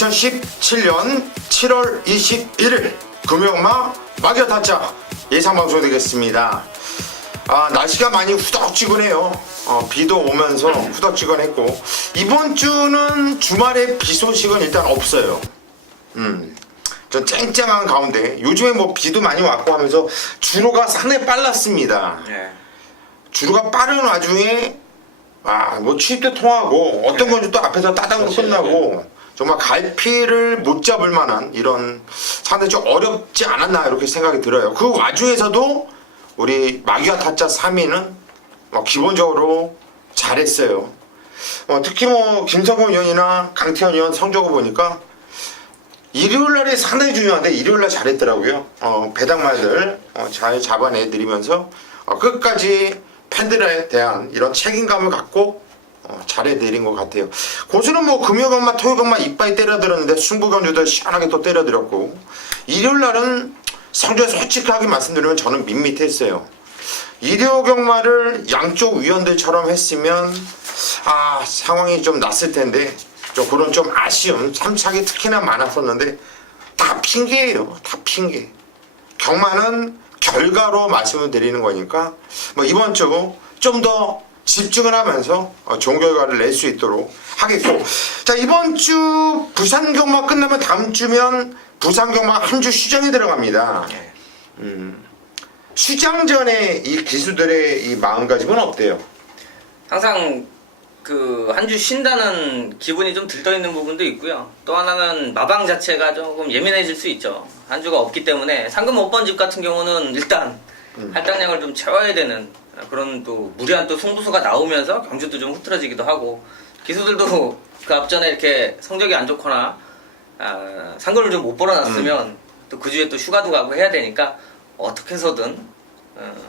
2017년 7월 21일 금요일마 마기아타짜 예상방송 되겠습니다. 날씨가 많이 후덕지근해요. 비도 오면서 후덕지근했고, 이번 주는 주말에 비 소식은 일단 없어요. 좀 쨍쨍한 가운데 요즘에 뭐 비도 많이 왔고 하면서 주로가 상당히 빨랐습니다. 주로가 빠른 와중에 뭐 취입도 통하고 어떤 건지 또 앞에서 따당으로 끝나고 정말 갈피를 못 잡을 만한 이런 상당히 좀 어렵지 않았나 이렇게 생각이 들어요. 그 와중에서도 우리 마기아타짜 3위는 기본적으로 잘했어요. 특히 뭐 김성곤 의원이나 강태현 의원 성적을 보니까 일요일날이 상당히 중요한데 일요일날 잘했더라고요. 배당말들 잘 잡아내드리면서 끝까지 팬들에 대한 이런 책임감을 갖고 잘해드린 것 같아요. 고수는 뭐 금요일만 토요일만 이빠이 때려들었는데 승부견주도 시원하게 또 때려들었고, 일요일날은 성적을 솔직하게 말씀드리면 저는 밋밋했어요. 일요 경마를 양쪽 위원들처럼 했으면 상황이 좀 났을 텐데 좀 그런 좀 아쉬움 3착이 특히나 많았었는데 다 핑계예요. 다 핑계. 경마는 결과로 말씀을 드리는 거니까 이번 주 좀 더 집중을 하면서 좋은 결과를 낼 수 있도록 하겠고, 자, 이번 주 부산 경마 끝나면 다음 주면 부산 경마 한 주 휴장이 들어갑니다. 휴장 전에 이 기수들의 이 마음가짐은 어때요? 항상 그 한 주 쉰다는 기분이 좀 들떠있는 부분도 있고요. 또 하나는 마방 자체가 조금 예민해질 수 있죠. 한 주가 없기 때문에 상금 5번 집 같은 경우는 일단 할당량을 좀 채워야 되는 그런 또 무리한 또 승부수가 나오면서 경주도 좀 흐트러지기도 하고, 기수들도 그 앞전에 이렇게 성적이 안 좋거나 상금을 좀 못 벌어놨으면 또 그 주에 또 휴가도 가고 해야 되니까 어떻게 해서든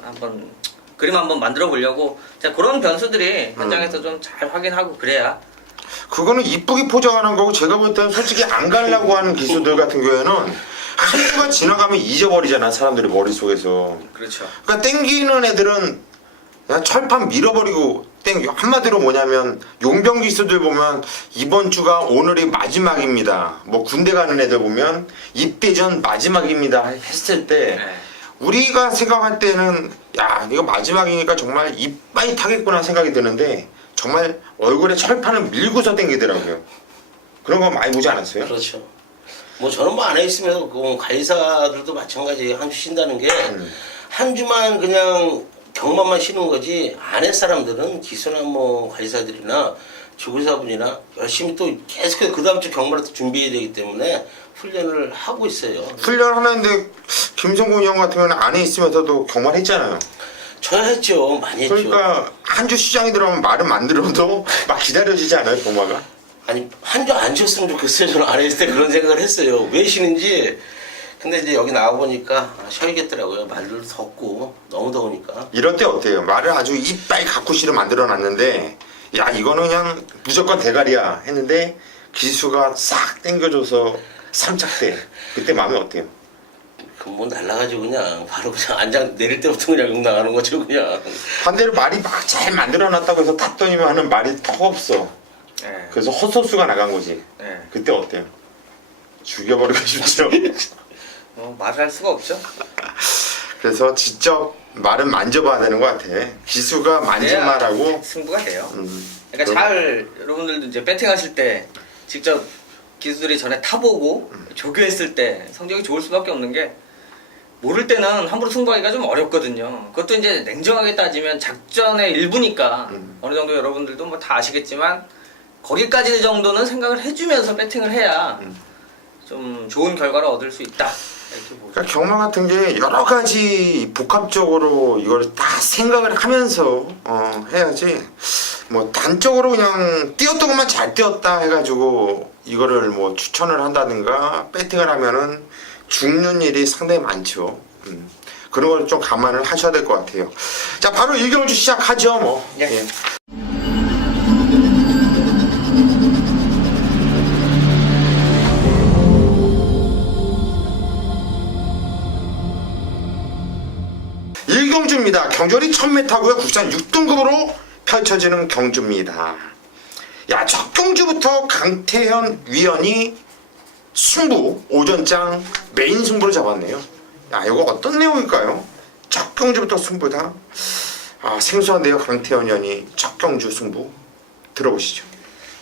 한번 그림 한번 만들어 보려고, 자, 그런 변수들이 현장에서 좀 잘 확인하고 그래야. 그거는 이쁘게 포장하는 거고, 제가 볼 때는 솔직히 안 가려고 하는 기수들 같은 경우에는 한 주가 지나가면 잊어버리잖아, 사람들이 머릿속에서. 그렇죠. 그러니까 땡기는 애들은 그냥 철판 밀어버리고 땡겨. 한마디로 뭐냐면 용병 기수들 보면 이번 주가 오늘이 마지막입니다. 뭐 군대 가는 애들 보면 입대 전 마지막입니다 했을 때 우리가 생각할 때는 야, 이거 마지막이니까 정말 이빠이 타겠구나 생각이 드는데 정말 얼굴에 철판을 밀고서 땡기더라고요. 그런 거 많이 보지 않았어요? 그렇죠. 뭐 저는 뭐 안에 있으면 관리사들도 마찬가지. 한 주 쉰다는 게 한 주만 그냥 경마만 쉬는 거지, 안에 사람들은 기수나 뭐 관리사들이나 주구사분이나 열심히 또 계속해서 그 다음 주 경마를 또 준비해야 되기 때문에 훈련을 하고 있어요. 훈련하는데 김성곤 형 같은 경우는 안에 있으면서도 경마를 했잖아요. 저야 했죠. 많이 했죠. 그러니까 한 주 시장에 들어가면 말은 만들어도 막 기다려지지 않아요, 경마가? 아니, 한 주 안 쉬었으면 좋겠어요. 저는 안에 있을 때 그런 생각을 했어요. 왜 쉬는지. 근데 이제 여기 나와보니까 쉬어야겠더라고요. 말도 덥고 너무 더우니까. 이럴 때 어때요? 말을 아주 이빨 가쿠시를 만들어놨는데 야, 이거는 그냥 무조건 대가리야 했는데 기수가 싹 땡겨줘서 3착대. 그때 마음이 어때요? 뭐 날라가지고 그냥 바로 그냥 안장 내릴 때부터 그냥 욕 나가는 거죠, 그냥. 반대로 말이 막 잘 만들어놨다고 해서 탔더니만 하는 말이 턱 없어. 그래서 헛소수가 나간 거지. 그때 어때요? 죽여버리고 싶죠? 말할 수가 없죠. 그래서 직접 말은 만져봐야 되는 것 같아. 기수가 만진 말하고 승부가 돼요. 그러니까 잘 여러분들도 이제 배팅하실 때 직접 기수들이 전에 타보고 조교했을 때 성적이 좋을 수밖에 없는 게, 모를 때는 함부로 승부하기가 좀 어렵거든요. 그것도 이제 냉정하게 따지면 작전의 일부니까 어느 정도 여러분들도 뭐 다 아시겠지만 거기까지 정도는 생각을 해주면서 배팅을 해야 좀 좋은 결과를 얻을 수 있다. 그러니까 경마 같은 게 여러 가지 복합적으로 이걸 다 생각을 하면서 해야지, 뭐 단적으로 그냥 뛰었던 것만 잘 뛰었다 해가지고 이거를 뭐 추천을 한다든가 배팅을 하면은 죽는 일이 상당히 많죠. 그런 걸 좀 감안을 하셔야 될 것 같아요. 자, 바로 일경주 시작하죠, 뭐. 예. 일경주입니다. 경주리 1000m고요. 국산 6등급으로 펼쳐지는 경주입니다. 야, 첫 경주부터 강태현 위원이 승부 오전장 메인 승부를 잡았네요. 야, 이거 어떤 내용일까요? 첫 경주부터 승부다. 생소한데요. 강태현 의원이 첫 경주 승부 들어보시죠.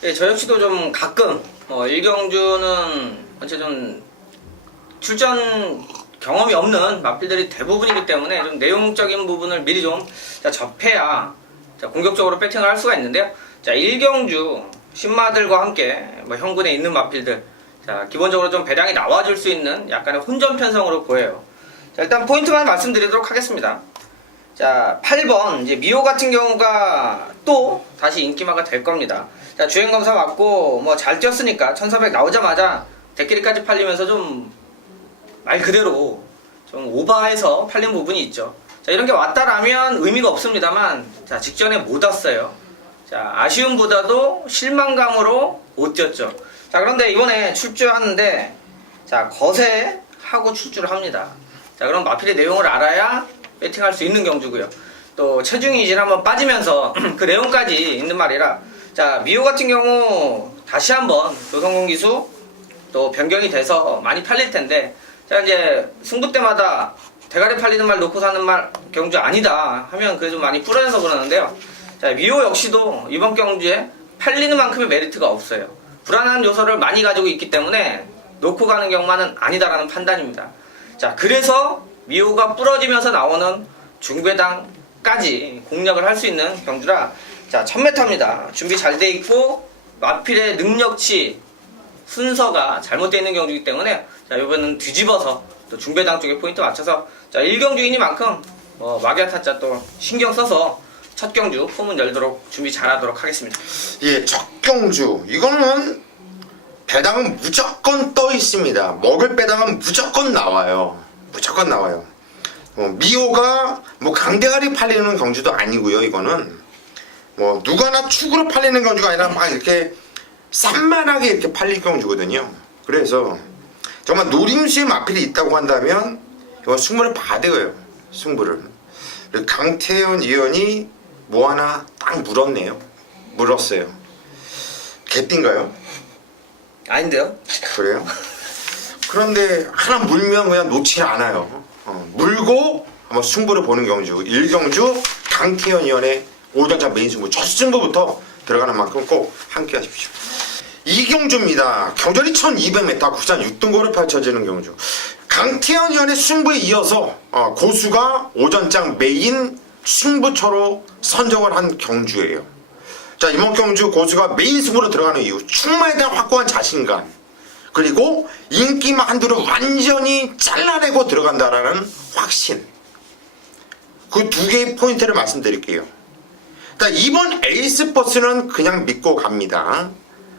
예, 저 역시도 좀 가끔 1경주는 어째 좀 출전 경험이 없는 마필들이 대부분이기 때문에 좀 내용적인 부분을 미리 좀 접해야 공격적으로 배팅을 할 수가 있는데요. 자, 1경주 신마들과 함께 현군에 있는 마필들, 자, 기본적으로 좀 배당이 나와줄 수 있는 약간의 혼전 편성으로 보여요. 자, 일단 포인트만 말씀드리도록 하겠습니다. 자, 8번 이제 미호 같은 경우가 또 다시 인기마가 될 겁니다. 자, 주행검사 맞고 잘 뛰었으니까 1400 나오자마자 대끼리까지 팔리면서 좀 말 그대로 좀 오버해서 팔린 부분이 있죠. 자, 이런 게 왔다라면 의미가 없습니다만, 자, 직전에 못 왔어요. 자, 아쉬움보다도 실망감으로 못 뛰었죠. 자, 그런데 이번에 출주하는데, 자, 거세하고 출주를 합니다. 자, 그럼 마필의 내용을 알아야 배팅할 수 있는 경주고요. 또 체중이 이제 한번 빠지면서 그 내용까지 있는 말이라, 자, 미호 같은 경우 다시 한번 조성공 기수 또 변경이 돼서 많이 팔릴 텐데, 자, 이제 승부 때마다 대가리 팔리는 말 놓고 사는 말 경주 아니다 하면 그게 좀 많이 뿌려져서 그러는데요. 자, 미호 역시도 이번 경주에 팔리는 만큼의 메리트가 없어요. 불안한 요소를 많이 가지고 있기 때문에 놓고 가는 경마는 아니다라는 판단입니다. 자, 그래서 미호가 부러지면서 나오는 중배당까지 공략을 할 수 있는 경주라, 자, 1000m입니다. 준비 잘 돼 있고 마필의 능력치 순서가 잘못되어 있는 경주이기 때문에, 자, 이번에는 뒤집어서 또 중배당 쪽에 포인트 맞춰서, 자, 1경주이니만큼 마기아 타짜 또 신경 써서 첫 경주 포문 열도록 준비 잘하도록 하겠습니다. 예, 첫 경주 이거는 배당은 무조건 떠 있습니다. 먹을 배당은 무조건 나와요. 무조건 나와요. 미호가 강대가리 팔리는 경주도 아니고요. 이거는 누가나 축으로 팔리는 경주가 아니라 막 이렇게 산만하게 이렇게 팔릴 경주거든요. 그래서 정말 노림수의 마필이 있다고 한다면 이건 승부를 받아요. 승부를. 강태현 의원이 뭐 하나 딱 물었네요. 물었어요. 개띠인가요? 아닌데요? 그래요? 그런데 하나 물면 그냥 놓지 않아요. 물고 한번 승부를 보는 경주. 1경주 강태현 의원의 오전장 메인 승부 첫 승부부터 들어가는 만큼 꼭 함께 하십시오. 2경주입니다. 경전이 1200m 국산 6등고로 펼쳐지는 경주. 강태현 의원의 승부에 이어서 고수가 오전장 메인 승부처로 선정을 한 경주예요. 자, 이번 경주 고수가 메인 승부로 들어가는 이유, 충마에 대한 확고한 자신감, 그리고 인기만 한두를 완전히 잘라내고 들어간다라는 확신. 그 두 개의 포인트를 말씀드릴게요. 자, 이번 에이스 버스는 그냥 믿고 갑니다.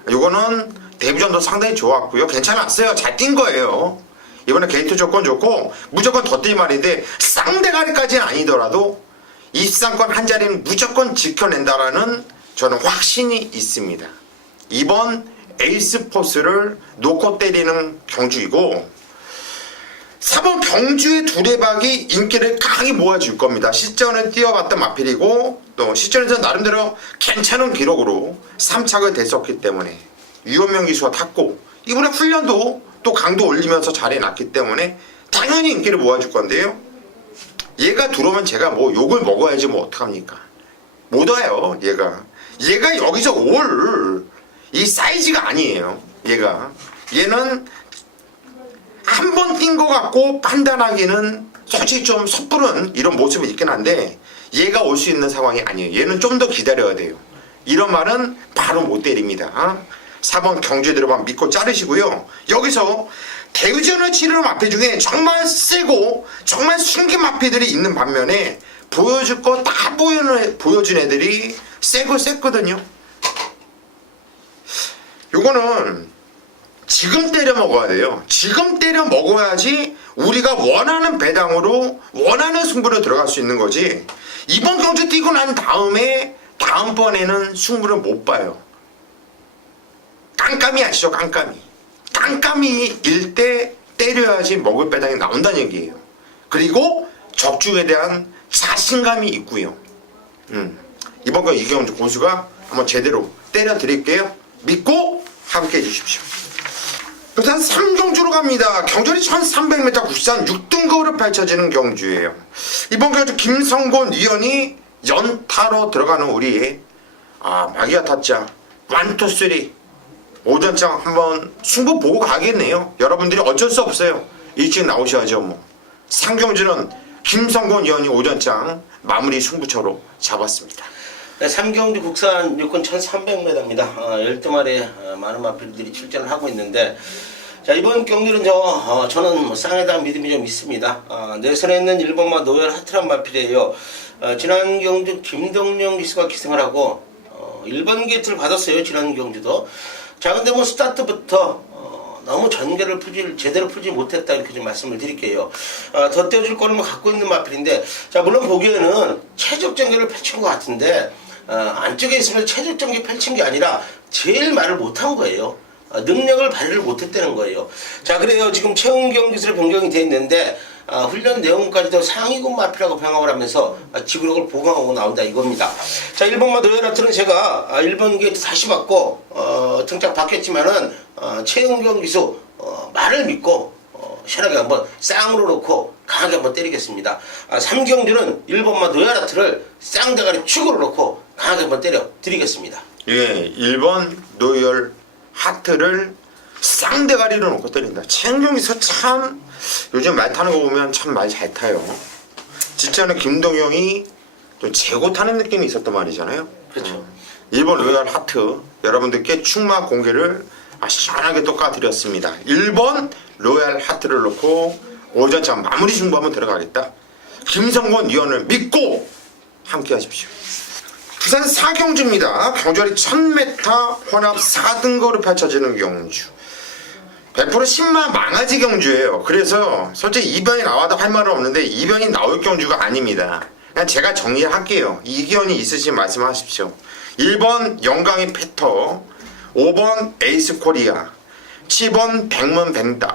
이거는 데뷔전도 상당히 좋았고요. 괜찮았어요. 잘 뛴 거예요. 이번에 게이트 조건 좋고 무조건 더 뛸 말인데 쌍대가리까지는 아니더라도 입상권 한 자리는 무조건 지켜낸다라는 저는 확신이 있습니다. 이번 에이스 포스를 놓고 때리는 경주이고, 4번 경주의 두레박이 인기를 강하게 모아줄 겁니다. 시전은 뛰어봤던 마필이고 또 시전에서 나름대로 괜찮은 기록으로 3착을 됐었기 때문에 유원명 기수가 탔고, 이번에 훈련도 또 강도 올리면서 잘해놨기 때문에 당연히 인기를 모아줄 건데요. 얘가 들어오면 제가 욕을 먹어야지 어떡합니까? 못 와요. 얘가 여기서 올 이 사이즈가 아니에요. 얘는 한 번 뛴 것 같고 판단하기는 솔직히 좀 섣부른 이런 모습이 있긴 한데 얘가 올 수 있는 상황이 아니에요. 얘는 좀 더 기다려야 돼요. 이런 말은 바로 못 때립니다. 4번 경주에 들어가면 믿고 자르시고요. 여기서 대우전을 치르는 마패 중에 정말 세고 정말 숨긴 마패들이 있는 반면에 보여줄 거 다 보여준 애들이 세고 셌거든요. 요거는 지금 때려 먹어야 돼요. 지금 때려 먹어야지 우리가 원하는 배당으로 원하는 승부를 들어갈 수 있는 거지. 이번 경주 뛰고 난 다음에 다음번에는 승부를 못 봐요. 깜깜이 아시죠? 깜깜이일 때 때려야지 먹을 배당이 나온다는 얘기예요. 그리고 적중에 대한 자신감이 있고요. 이번 거 이경주 고수가 한번 제대로 때려 드릴게요. 믿고 함께 해주십시오. 부산 삼경주로 갑니다. 경전이 1300m 국산 6등급으로 펼쳐지는 경주예요. 이번 경주 김성곤 위원이 연타로 들어가는 우리 마기아 타짜 1, 2, 3 오전장 한번 승부 보고 가겠네요. 여러분들이 어쩔 수 없어요. 일찍 나오셔야죠. 뭐 삼경주는 김성곤 위원이 오전장 마무리 승부처로 잡았습니다. 네, 삼경주 국산 육군 1300m입니다. 12마리의 많은 마필들이 출전을 하고 있는데, 자, 이번 경기는 저는 뭐 쌍에 대한 믿음이 좀 있습니다. 내 손에 있는 1번마 노열 하트란 마필이에요. 지난 경주 김동영 기수가 기승을 하고 1번 게이트를 받았어요. 지난 경주도. 자, 근데 뭐 스타트부터 너무 전개를 제대로 풀지 못했다 이렇게 좀 말씀을 드릴게요. 더 떼어줄 거는 뭐 갖고 있는 마필인데, 자, 물론 보기에는 최적 전개를 펼친 것 같은데, 안쪽에 있으면 최적 전개 펼친 게 아니라 제일 말을 못한 거예요. 능력을 발휘를 못했다는 거예요. 자, 그래요. 지금 최은경 기술에 변경이 되어 있는데, 훈련 내용까지도 상위군 마필하고 병합을 하면서 지구력을 보강하고 나온다 이겁니다. 자, 1번마 노열하트는 제가 1번 게이트 다시 받고 등짝 바뀌었지만은 최은경 기수 말을 믿고 시원하게 한번 쌍으로 놓고 강하게 한번 때리겠습니다. 3경주는 1번마 노열하트를 쌍대가리 축으로 놓고 강하게 한번 때려 드리겠습니다. 예, 1번 노열 하트를 쌍대가리로 놓고 때린다. 최은경에서 참 요즘 말 타는 거 보면 참 말 잘 타요. 진짜는 김동영이 좀 재고 타는 느낌이 있었단 말이잖아요. 그렇죠. 1번 로얄 하트 여러분들께 충마 공개를 시원하게 또 까드렸습니다. 1번 로얄 하트를 놓고 오전장 마무리 승부 한번 들어가겠다. 김성곤 위원을 믿고 함께 하십시오. 부산 사경주입니다. 경주알이 1000m 혼합 4등급으로 펼쳐지는 경주. 100% 10만 망아지 경주예요. 그래서 솔직히 이변이 나와도 할 말은 없는데 이변이 나올 경주가 아닙니다. 그냥 제가 정리할게요. 이견이 있으시면 말씀하십시오. 1번 영광의 패터, 5번 에이스 코리아, 7번 백문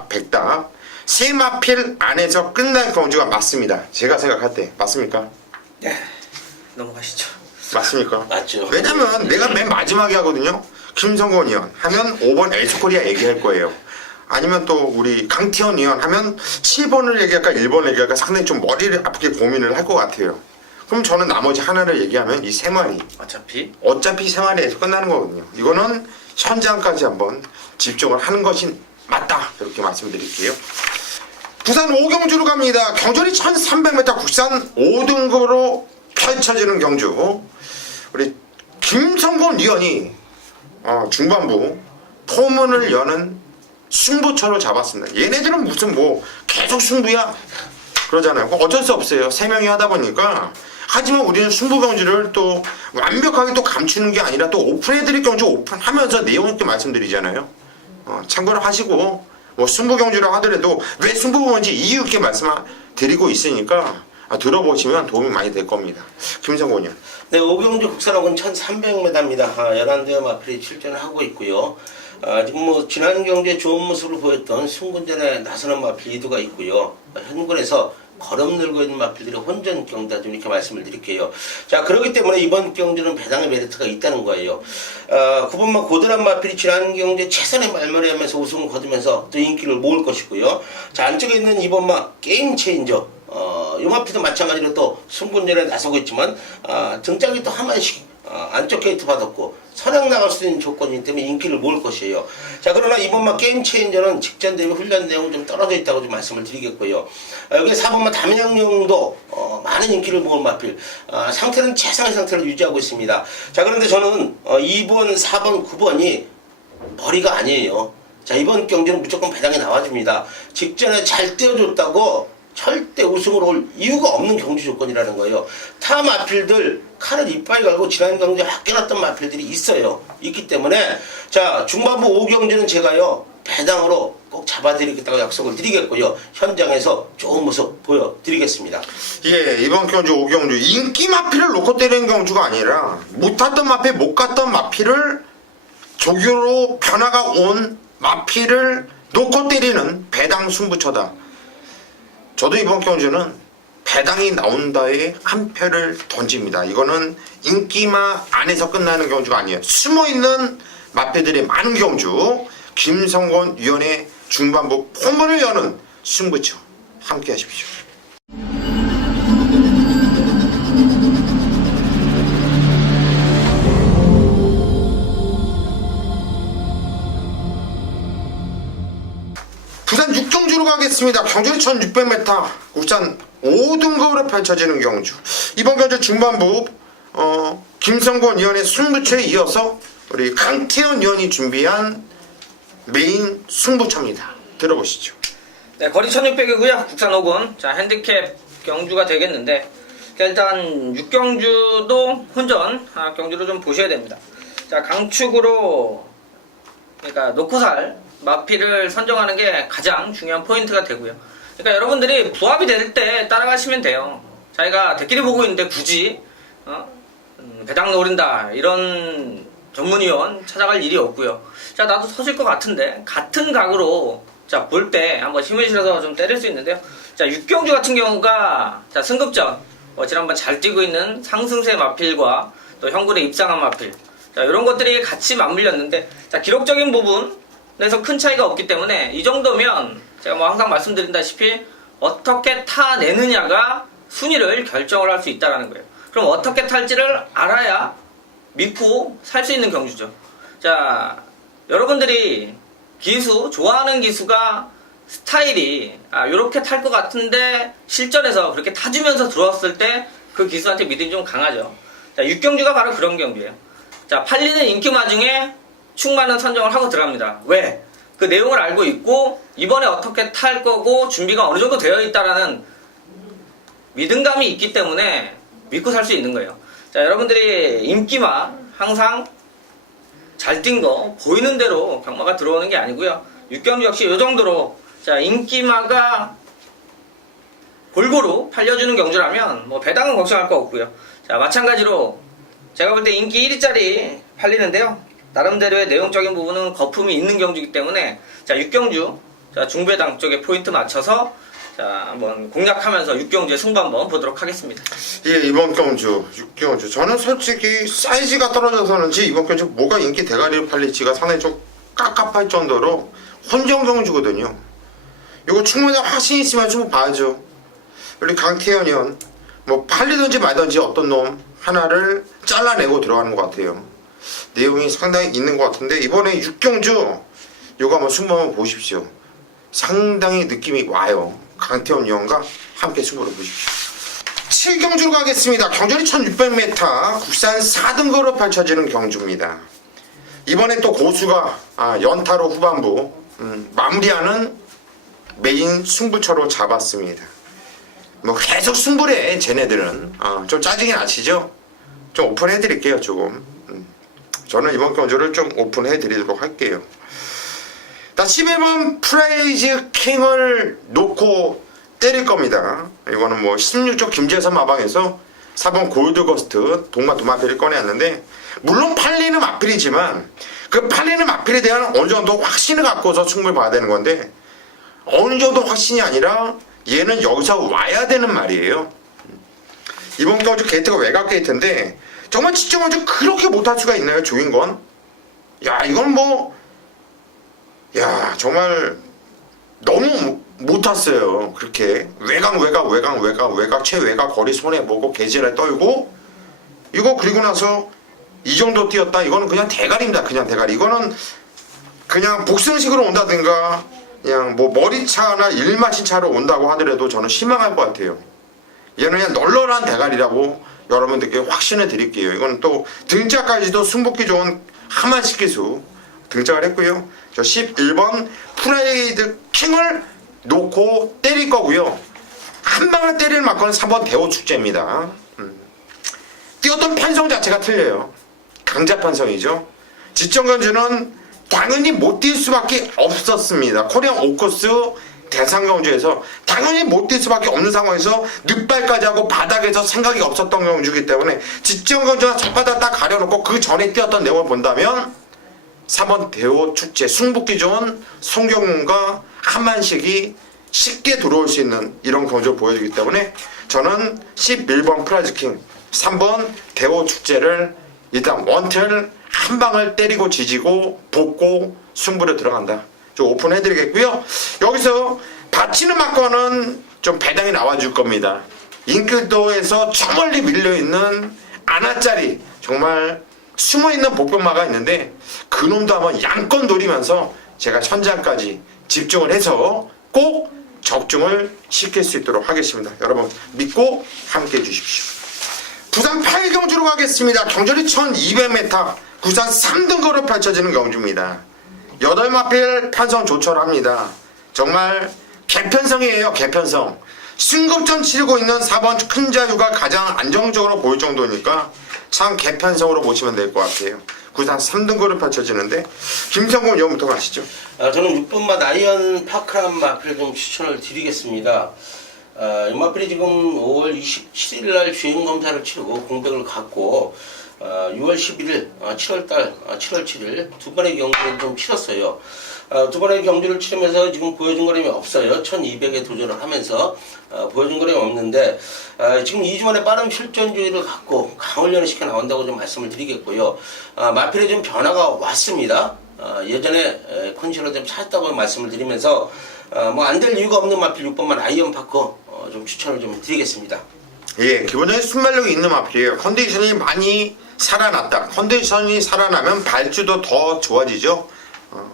백답, 세마필 안에서 끝날 경주가 맞습니다. 제가 생각할 때 맞습니까? 네, 넘어가시죠. 맞습니까? 맞죠. 왜냐면 내가 맨 마지막에 하거든요. 김성곤 의원 하면 5번 에이스코리아 얘기할 거예요. 아니면 또 우리 강태현 의원 하면 7번을 얘기할까 1번을 얘기할까 상당히 좀 머리를 아프게 고민을 할 것 같아요. 그럼 저는 나머지 하나를 얘기하면 이 세 마리 어차피 세 마리에서 끝나는 거거든요. 이거는 현장까지 한번 집중을 하는 것이 맞다 이렇게 말씀드릴게요. 부산 오경주로 갑니다. 경주리 1300m 국산 5등급으로 펼쳐지는 경주. 우리 김성곤 위원이 중반부 포문을 여는 승부처로 잡았습니다. 얘네들은 무슨 뭐 계속 승부야 그러잖아요. 어쩔 수 없어요. 세 명이 하다 보니까. 하지만 우리는 승부 경주를 또 완벽하게 또 감추는 게 아니라 또 오픈해드릴 경주 오픈하면서 내용 있게 말씀드리잖아요. 참고를 하시고 뭐 승부 경주라고 하더라도 왜 승부 보는지 이유 있게 말씀드리고 있으니까 들어보시면 도움이 많이 될 겁니다. 김성곤 의원. 네, 오경주 국산학원 1300m입니다. 11대의 마필이 출전을 하고 있고요. 지금 뭐 지난 경기에 좋은 모습을 보였던 승군전에 나서는 마필 이두가 있고요. 현군에서 걸음 늘고 있는 마필들의 혼전 경다 좀 이렇게 말씀을 드릴게요. 자, 그렇기 때문에 이번 경주는 배당의 메리트가 있다는 거예요. 9번마 고드란 마필이 지난 경기에 최선의 말머리하면서 우승을 거두면서 또 인기를 모을 것이고요. 자, 안쪽에 있는 2번마 게임 체인저. 이 마필도 마찬가지로 또 승군전에 나서고 있지만 등짝이 또 하만씩 안쪽 게이트 받았고 선행 나갈 수 있는 조건이기 때문에 인기를 모을 것이에요. 자, 그러나 이번만 게임 체인저는 직전 대비 훈련 내용 좀 떨어져 있다고 좀 말씀을 드리겠고요. 여기 4번만 담양용도 많은 인기를 모을 마필. 상태는 최상의 상태를 유지하고 있습니다. 자, 그런데 저는 2번, 4번, 9번이 머리가 아니에요. 자, 이번 경기는 무조건 배당이 나와줍니다. 직전에 잘 떼어줬다고 절대 우승으로 올 이유가 없는 경주 조건이라는 거예요. 타 마필들 칼을 이빨 갈고 지난 경주에 학겨놨던 마필들이 있기 때문에 자, 중반부 5경주는 제가요 배당으로 꼭 잡아드리겠다고 약속을 드리겠고요. 현장에서 좋은 모습 보여드리겠습니다. 예, 이번 경주 5경주 인기 마필을 놓고 때리는 경주가 아니라 못 탔던 마필 못 갔던 마필을 조교로 변화가 온 마필을 놓고 때리는 배당 승부처다. 저도 이번 경주는 배당이 나온다에 한 표를 던집니다. 이거는 인기마 안에서 끝나는 경주가 아니에요. 숨어있는 마필들이 많은 경주. 김성곤 위원의 중반부 포문을 여는 승부처 함께 하십시오. 부산 육경주로 가겠습니다. 경주는 1600m 국산 5등급으로 펼쳐지는 경주. 이번 경주 중반부 김성곤 위원의 승부처에 이어서 우리 강태현 위원이 준비한 메인 승부처입니다. 들어보시죠. 네, 거리 1600이고요. 국산 5군. 자, 핸디캡 경주가 되겠는데, 자, 일단 육경주도 혼전 경주로 좀 보셔야 됩니다. 자, 강축으로 그러니까 놓고살 마피를 선정하는 게 가장 중요한 포인트가 되고요. 그러니까 여러분들이 부합이 될 때 따라가시면 돼요. 자기가 대끼리 보고 있는데 굳이 배당 노린다 이런 전문위원 찾아갈 일이 없고요. 자, 나도 서질 것 같은데 같은 각으로 자, 볼 때 한번 힘을 실어서 좀 때릴 수 있는데요. 자, 육경주 같은 경우가 자, 승급전 지난번 잘 뛰고 있는 상승세 마필과 또 형군에 입상한 마필, 자, 이런 것들이 같이 맞물렸는데, 자, 기록적인 부분에서 큰 차이가 없기 때문에 이 정도면 제가 뭐 항상 말씀드린다시피 어떻게 타내느냐가 순위를 결정을 할 수 있다라는 거예요. 그럼 어떻게 탈지를 알아야 믿고 살 수 있는 경주죠. 자, 여러분들이 기수, 좋아하는 기수가 스타일이 요렇게 탈 것 같은데 실전에서 그렇게 타주면서 들어왔을 때 그 기수한테 믿음이 좀 강하죠. 자, 육경주가 바로 그런 경주예요. 자, 팔리는 인기마 중에 충만한 선정을 하고 들어갑니다. 왜? 그 내용을 알고 있고 이번에 어떻게 탈 거고 준비가 어느 정도 되어 있다라는 믿음감이 있기 때문에 믿고 살 수 있는 거예요. 자, 여러분들이 인기마 항상 잘 뛴 거 보이는 대로 경마가 들어오는 게 아니고요. 육경주 역시 이 정도로 자, 인기마가 골고루 팔려주는 경주라면 뭐 배당은 걱정할 거 없고요. 자, 마찬가지로 제가 볼 때 인기 1위짜리 팔리는데요. 나름대로의 내용적인 부분은 거품이 있는 경주이기 때문에 자, 육경주 자, 중배당 쪽에 포인트 맞춰서 자, 한번 공략하면서 육경주의 승부 한번 보도록 하겠습니다. 예, 이번 경주 육경주 저는 솔직히 사이즈가 떨어져서는지 이번 경주 뭐가 인기 대가리를 팔릴지가 상당히 좀 깝깝할 정도로 혼전 경주거든요. 이거 충분히 확신이 있으면 좀 봐야죠. 우리 강태현 의원 뭐 팔리든지 말든지 어떤 놈 하나를 잘라내고 들어가는 것 같아요. 내용이 상당히 있는 것 같은데 이번에 육경주 이거 한번 승부 한번 보십시오. 상당히 느낌이 와요. 강태현 의원과 함께 승부를 보십시오. 7경주로 가겠습니다. 경주는 1600m 국산 4등급으로 펼쳐지는 경주입니다. 이번에 또 고수가 연타로 후반부 마무리하는 메인 승부처로 잡았습니다. 뭐 계속 승부래 쟤네들은. 좀 짜증이 나시죠? 좀 오픈해 드릴게요. 조금 저는 이번 경주를 좀 오픈해 드리도록 할게요. 자, 11번 프라이즈 킹을 놓고 때릴 겁니다. 이거는 뭐 16조 김재선 마방에서 4번 골드거스트 동마 도마필을 꺼내왔는데, 물론 팔리는 마필이지만 그 팔리는 마필에 대한 어느 정도 확신을 갖고서 승부를 봐야 되는 건데, 어느 정도 확신이 아니라 얘는 여기서 와야 되는 말이에요. 이번 경주 게이트가 외곽 게이트인데 정말 지정을 좀 그렇게 못할 수가 있나요? 조인건? 야, 이건 뭐 정말 너무 못 탔어요. 그렇게 외곽 최외곽 거리 손해보고 개지를 떨고 이거 그리고 나서 이 정도 뛰었다. 이거는 그냥 대가리입니다. 그냥 대가리. 이거는 그냥 복승식으로 온다든가 그냥 뭐 머리차나 일마신차로 온다고 하더라도 저는 실망할 것 같아요. 얘는 그냥 널널한 대가리라고 여러분들께 확신을 드릴게요. 이건 또 등짝까지도 승복기 좋은 하만식 기수 등장을 했고요. 저 11번 프라이드 킹을 놓고 때릴 거고요. 한 방을 때리는 막건은 3번 대호 축제입니다. 뛰었던 편성 자체가 틀려요. 강자 편성이죠. 지정경주는 당연히 못 뛸 수밖에 없었습니다. 코리안 오코스 대상경주에서 당연히 못 뛸 수밖에 없는 상황에서 늑발까지 하고 바닥에서 생각이 없었던 경주이기 때문에 지정경주가 첫바닥 딱 가려놓고 그 전에 뛰었던 내용을 본다면 3번 대호 축제 승부기 좋은 송경문과 한만식이 쉽게 들어올 수 있는 이런 경주를 보여주기 때문에 저는 11번 프라이즈킹 3번 대호 축제를 일단 원틀 한 방을 때리고 지지고 볶고 승부로 들어간다. 좀 오픈해드리겠고요. 여기서 받치는 막거는 좀 배당이 나와줄 겁니다. 인끌도에서 저 멀리 밀려있는 아나짜리 정말 숨어있는 복병마가 있는데 그놈도 한번 양껏 노리면서 제가 현장까지 집중을 해서 꼭 적중을 시킬 수 있도록 하겠습니다. 여러분 믿고 함께 해주십시오. 부산 8경주로 가겠습니다. 경주리 1200m 부산 3등거로 펼쳐지는 경주입니다. 8마필 편성 조철합니다. 정말 개편성이에요. 개편성. 승급전 치르고 있는 4번 큰자유가 가장 안정적으로 보일 정도니까 참 개편성으로 보시면 될 것 같아요. 부산 3등거로 펼쳐지는데 김성곤 위원부터 가시죠. 저는 6번마 나이언 파크란 마필을 좀 추천을 드리겠습니다. 이 마필이 지금 5월 27일 날 주행 검사를 치르고 공백을 갖고 6월 11일, 7월달, 7월 7일 두 번의 경주를 좀 치렀어요. 두 번의 경주를 치르면서 지금 보여준 거림이 없어요. 1200에 도전을 하면서 보여준 거림이 없는데 지금 2주 만에 빠른 실전주의를 갖고 강훈련을 시켜 나온다고 좀 말씀을 드리겠고요. 마필에 좀 변화가 왔습니다. 예전에 컨디션을 좀 찾았다고 말씀을 드리면서 뭐 안 될 이유가 없는 마필 6번만 아이언 파커 좀 추천을 좀 드리겠습니다. 예, 기본적인 순발력이 있는 마필이에요. 컨디션이 많이 살아났다. 컨디션이 살아나면 발주도 더 좋아지죠.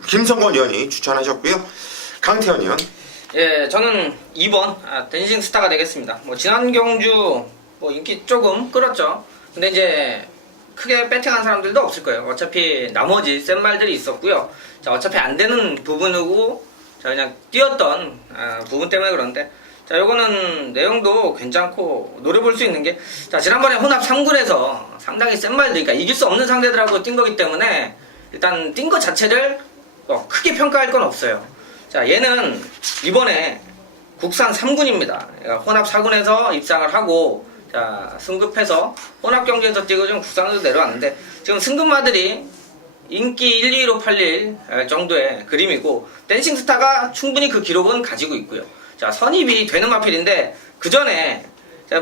김성건 의원이 추천하셨고요. 강태현 의원. 예, 저는 2번 댄싱 스타가 되겠습니다. 뭐 지난 경주 뭐 인기 조금 끌었죠. 근데 이제 크게 배팅한 사람들도 없을 거예요. 어차피 나머지 센 말들이 있었고요. 자, 어차피 안 되는 부분이고 자, 그냥 뛰었던 부분 때문에 그런데 자, 요거는 내용도 괜찮고 노려볼 수 있는 게 자, 지난번에 혼합 3군에서 상당히 센 말들, 그러니까 이길 수 없는 상대들하고 뛴 거기 때문에 일단 뛴 거 자체를 크게 평가할 건 없어요. 자, 얘는 이번에 국산 3군입니다. 혼합 4군에서 입상을 하고 자, 승급해서 혼합 경기에서 뛰고 좀 국산으로 내려왔는데 지금 승급마들이 인기 1, 2위로 팔릴 정도의 그림이고 댄싱 스타가 충분히 그 기록은 가지고 있고요. 자, 선입이 되는 마필인데 그 전에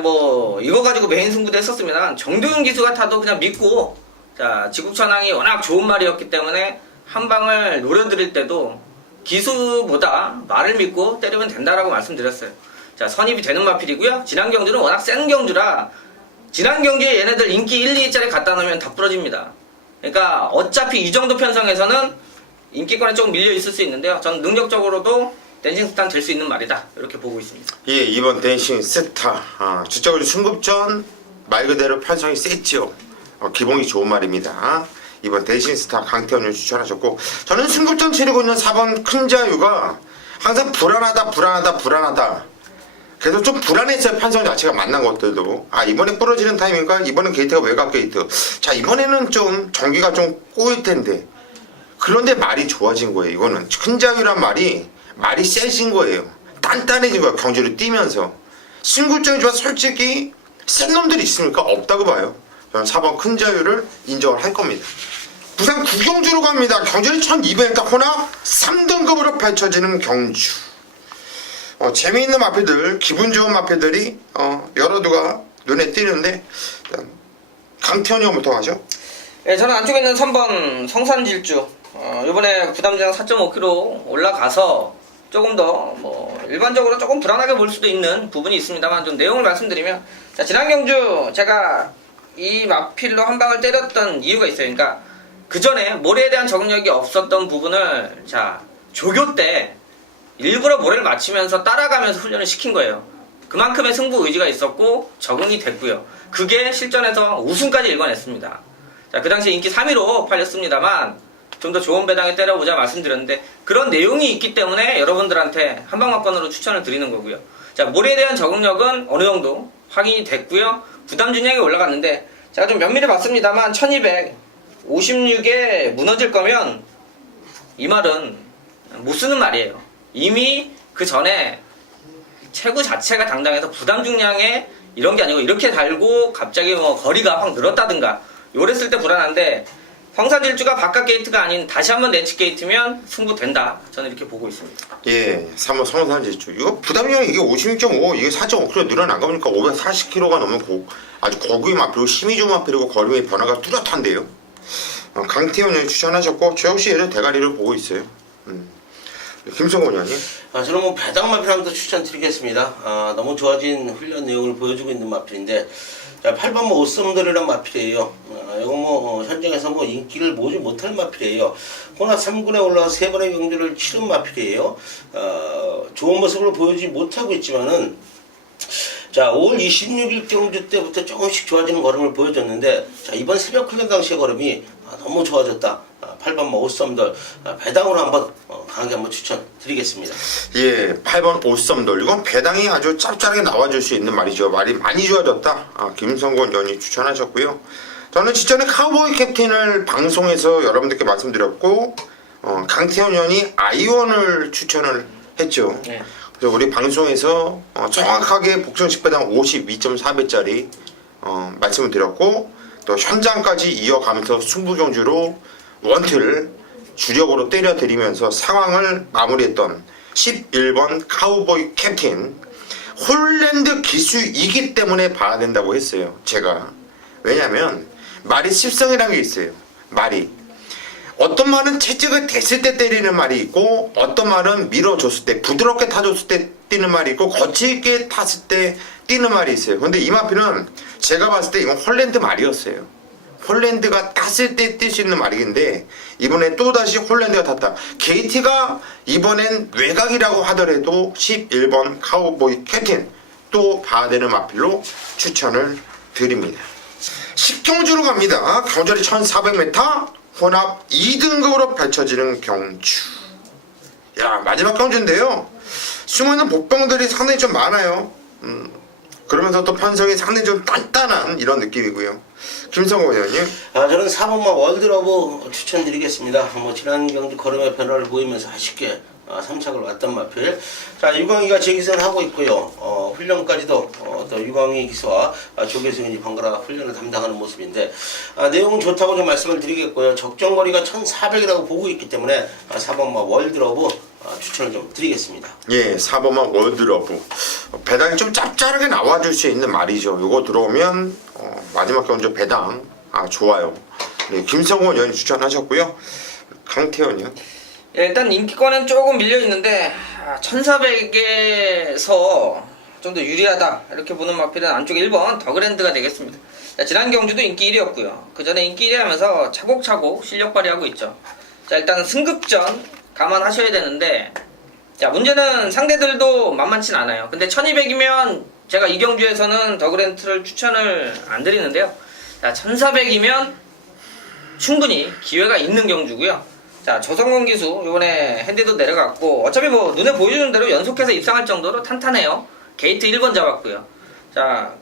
뭐 이거 가지고 메인 승부도 했었습니다. 정도윤 기수가 타도 그냥 믿고 자, 지국천왕이 워낙 좋은 말이었기 때문에 한 방을 노려드릴 때도 기수보다 말을 믿고 때리면 된다라고 말씀드렸어요. 자, 선입이 되는 마필이고요. 지난 경주는 워낙 센 경주라 지난 경기에 얘네들 인기 1, 2위짜리 갖다 놓으면 다 부러집니다. 그러니까 어차피 이 정도 편성에서는 인기권에 조금 밀려 있을 수 있는데요. 전 능력적으로도 댄싱 스타는 될 수 있는 말이다 이렇게 보고 있습니다. 예, 이번 댄싱 스타 주적으로 승급전 말 그대로 편성이 셌죠. 기봉이 좋은 말입니다. 이번 댄싱 스타 강태현을 추천하셨고 저는 승급전 치르고 있는 4번 큰자유가 항상 불안하다 그래서 좀 불안했어요. 편성 자체가 만난 것들도 이번에 부러지는 타임인가? 이번엔 게이트가 외곽 게이트. 자, 이번에는 좀 전기가 좀 꼬일 텐데 그런데 말이 좋아진 거예요. 이거는 큰자유란 말이 세진 거예요. 단단해진 거예요. 경주를 뛰면서 승급전이지만 솔직히 센 놈들이 있습니까? 없다고 봐요. 저는 4번 큰자유를 인정을 할 겁니다. 부산 구경주로 갑니다. 경주는 1200m 혼합 3등급으로 펼쳐지는 경주. 재미있는 마필들, 기분 좋은 마필들이 여러 두가 눈에 띄는데 강태현이 형부터 하죠. 예, 저는 안쪽에 있는 3번 성산질주 이번에 부담장 4.5kg 올라가서 조금 더 뭐 일반적으로 조금 불안하게 볼 수도 있는 부분이 있습니다만 좀 내용을 말씀드리면 자, 지난 경주 제가 이 마필로 한 방을 때렸던 이유가 있어요. 그러니까 그 전에 모래에 대한 적응력이 없었던 부분을 자, 조교 때 일부러 모래를 맞추면서 따라가면서 훈련을 시킨 거예요. 그만큼의 승부 의지가 있었고 적응이 됐고요. 그게 실전에서 우승까지 일궈냈습니다. 자, 그 당시 인기 3위로 팔렸습니다만 좀 더 좋은 배당에 때려보자 말씀드렸는데 그런 내용이 있기 때문에 여러분들한테 한방막건으로 추천을 드리는 거고요. 자, 모래에 대한 적응력은 어느 정도 확인이 됐고요. 부담 준량이 올라갔는데 제가 좀 면밀히 봤습니다만 1256에 무너질 거면 이 말은 못 쓰는 말이에요. 이미 그 전에 체구 자체가 당당해서 부담 중량에 이런 게 아니고 이렇게 달고 갑자기 뭐 거리가 확 늘었다든가 요랬을 때 불안한데 성산질주가 바깥 게이트가 아닌 다시 한번 내치 게이트면 승부된다. 저는 이렇게 보고 있습니다. 예, 3번 성산질주. 이거 부담량이 이게 56.5, 이게 4.5kg 늘어난 거니까 540kg가 넘는 아주 고급의 마필이고 심의 좋은 마필이고 걸음의 변화가 뚜렷한데요. 강태현 의원이 추천하셨고 저 역시 얘를 대가리를 보고 있어요. 김성곤 의원님. 저는 뭐 배당 마필함도 추천드리겠습니다. 너무 좋아진 훈련 내용을 보여주고 있는 마필인데, 자, 8번 뭐 오썸들이란 마필이에요. 이거 뭐 현장에서 뭐 인기를 모지 못할 마필이에요. 혼합 3군에 올라와 3번의 경주를 치른 마필이에요. 좋은 모습을 보여주지 못하고 있지만은, 자, 5월 26일 경주 때부터 조금씩 좋아지는 걸음을 보여줬는데, 자, 이번 새벽 훈련 당시의 걸음이 너무 좋아졌다. 8번 뭐 오썸들 배당으로 한번 강하게 한번 추천드리겠습니다. 예, 8번 오썸돌. 이건 배당이 아주 짭짤하게 나와줄 수 있는 말이죠. 말이 많이 좋아졌다. 김성곤 의원이 추천하셨고요. 저는 직전에 카우보이 캡틴을 방송에서 여러분들께 말씀드렸고, 강태현 의원이 아이원을 추천을 했죠. 네. 그래서 우리 방송에서 정확하게 복선식 배당 52.4배짜리 말씀을 드렸고, 또 현장까지 이어가면서 승부경주로 원틀 주력으로 때려드리면서 상황을 마무리했던 11번 카우보이 캡틴. 홀랜드 기수이기 때문에 봐야 된다고 했어요, 제가. 왜냐면 말이 습성이라는 게 있어요. 말이 어떤 말은 채찍을 댔을 때 때리는 말이 있고, 어떤 말은 밀어줬을 때 부드럽게 타줬을 때 뛰는 말이 있고, 거칠게 탔을 때 뛰는 말이 있어요. 근데 이 마피는 제가 봤을 때 이건 홀랜드 말이었어요. 홀랜드가 땄을 때 뛸 수 있는 말인데, 이번에 또다시 홀랜드가 탔다. 게이트가 이번엔 외곽이라고 하더라도 11번 카우보이 캡틴 또 봐야 되는 마필로 추천을 드립니다. 10경주로 갑니다. 경주리 1400m 혼합 2등급으로 펼쳐지는 경주. 야, 마지막 경주인데요. 숨어있는 복병들이 상당히 좀 많아요. 그러면서 또 편성이 상당히 좀 단단한 이런 느낌이고요. 김성곤 의원님. 저는 4번마 월드러브 추천드리겠습니다. 뭐 지난 경주 걸음의 변화를 보이면서 아쉽게 3착을 왔던 마필. 자, 유광희가 재기선을 하고 있고요. 훈련까지도 또 유광희 기수와 조계승이 번갈아 훈련을 담당하는 모습인데, 내용은 좋다고 좀 말씀을 드리겠고요. 적정거리가 1400이라고 보고 있기 때문에 4번마 월드러브 추천을 좀 드리겠습니다. 예, 4번만 월드러브. 배당이 좀 짭짤하게 나와줄 수 있는 말이죠. 요거 들어오면 마지막 경주 배당 좋아요. 네, 김성곤 의원이 추천하셨고요. 강태현 의원. 예, 일단 인기권은 조금 밀려있는데 1400에서 좀 더 유리하다 이렇게 보는 마필은 안쪽에 1번 더그랜드가 되겠습니다. 자, 지난 경주도 인기 1위였고요. 그 전에 인기 1위 하면서 차곡차곡 실력 발휘하고 있죠. 자, 일단 승급전 감안하셔야 되는데, 자, 문제는 상대들도 만만치 않아요. 근데 1200이면 제가 이 경주에서는 더그랜드를 추천을 안 드리는데요. 자, 1400이면 충분히 기회가 있는 경주고요. 자, 조성곤 기수 이번에 핸디도 내려갔고, 어차피 뭐 눈에 보여주는 대로 연속해서 입상할 정도로 탄탄해요. 게이트 1번 잡았고요. 자,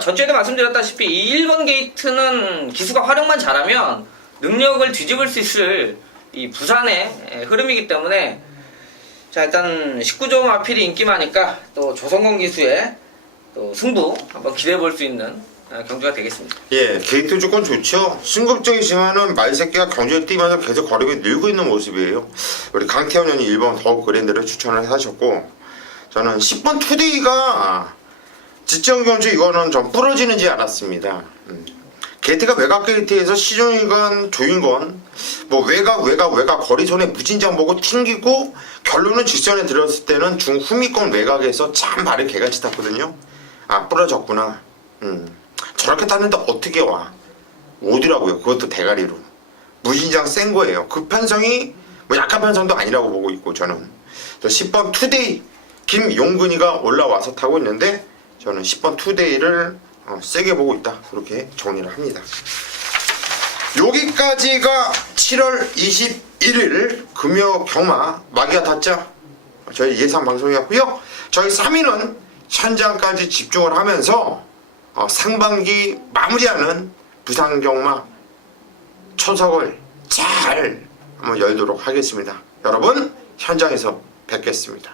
전주에도 말씀드렸다시피 이 1번 게이트는 기수가 활용만 잘하면 능력을 뒤집을 수 있을 이 부산의 흐름이기 때문에, 자, 일단 19조 마필이 인기 많으니까 또 조성곤 기수의 또 승부 한번 기대해 볼 수 있는 경주가 되겠습니다. 예, 게이트 조건 좋죠. 승급적이지만은 말새끼가 경주에 뛰면서 계속 거리가 늘고 있는 모습이에요. 우리 강태현 의원이 1번 더그랜드를 추천을 하셨고, 저는 10번 투데이가 지정 경주 이거는 좀 부러지는지 알았습니다. 게이트가 외곽 게이트에서 시종이건 조인건 뭐 외곽 거리 손에 무진장 보고 튕기고, 결론은 직전에 들었을 때는 중후미권 외곽에서 참 발을 개같이 탔거든요. 부러졌구나. 저렇게 탔는데 어떻게 와? 오더라고요. 그것도 대가리로. 무진장 센 거예요. 그 편성이 뭐 약한 편성도 아니라고 보고 있고, 저는 10번 투데이 김용근이가 올라와서 타고 있는데, 저는 10번 투데이를 세게 보고 있다, 그렇게 정리를 합니다. 여기까지가 7월 21일 금요 경마 마기아 타짜 저희 예상 방송이었고요. 저희 3위는 현장까지 집중을 하면서 상반기 마무리하는 부산 경마 초석을 잘 한번 열도록 하겠습니다. 여러분, 현장에서 뵙겠습니다.